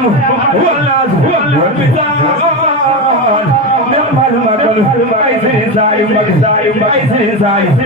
يعلم هو الناس هو المثال نعم المثل عايزين زايم عايزين زايم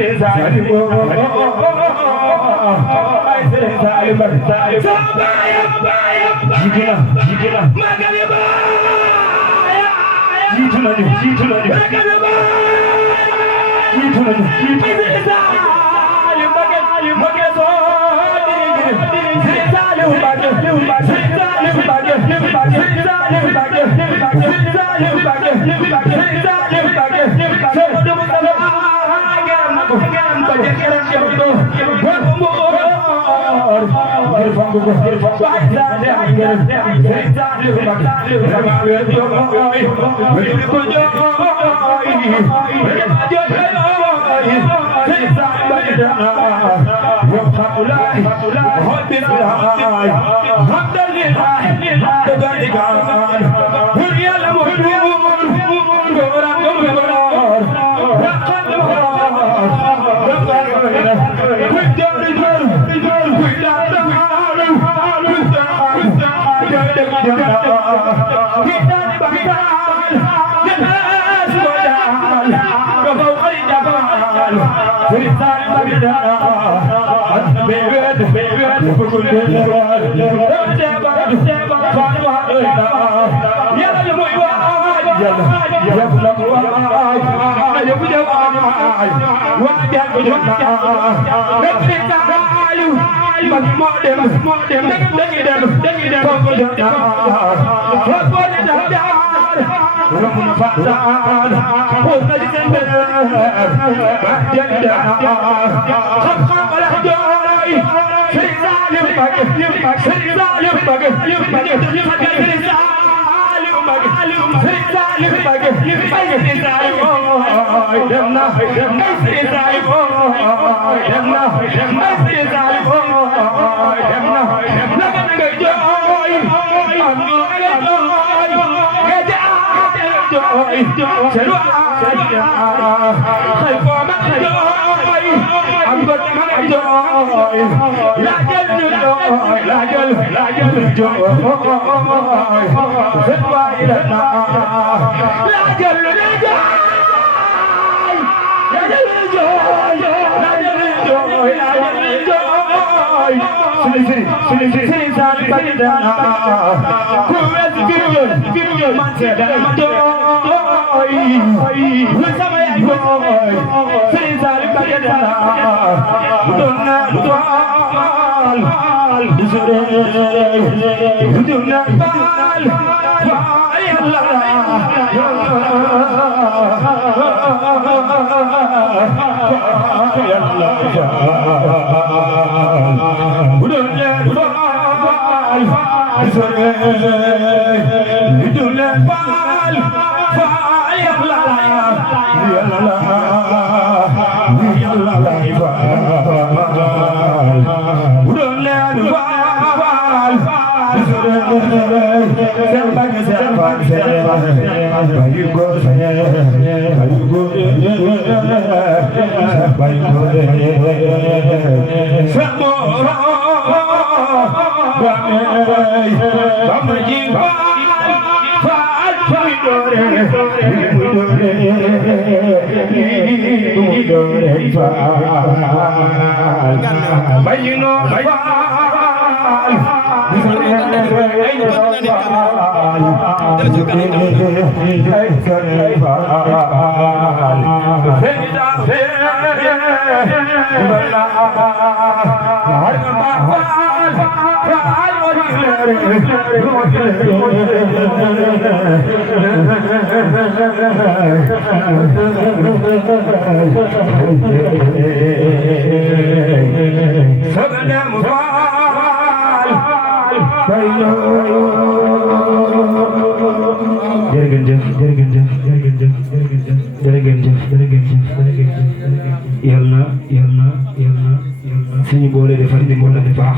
suñu boole defar di boole di baax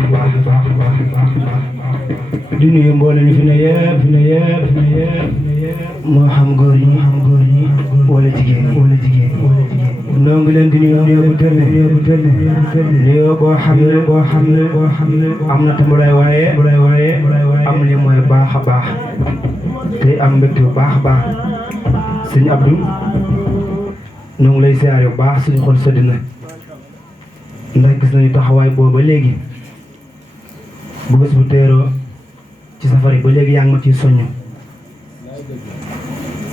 di nuyu mboole ñu fi ne yëpp moo xam góor ñi wala jigéen ñi noo ngi leen di nuyu nuyoo bu tënk nuyoo boo xam ne am na tàmbalaay waaye am li mooy baax a baax te am mbégte bu baax a baax sëñ Abdou ñu ngi lay siyaare bu baax suñu xol sedd na ndax gis nañu taxawaay boobu ba léegi bu bés bu teeroo ci safari ba léegi yaa ngi ma ciy soññ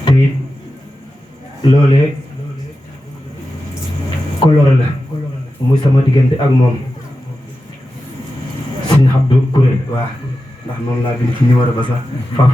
te it loolee kolore la muy sama diggante ak moom sëñ Abdou Kouré waaw ndax noonu laa bind ci numéro ba sax faf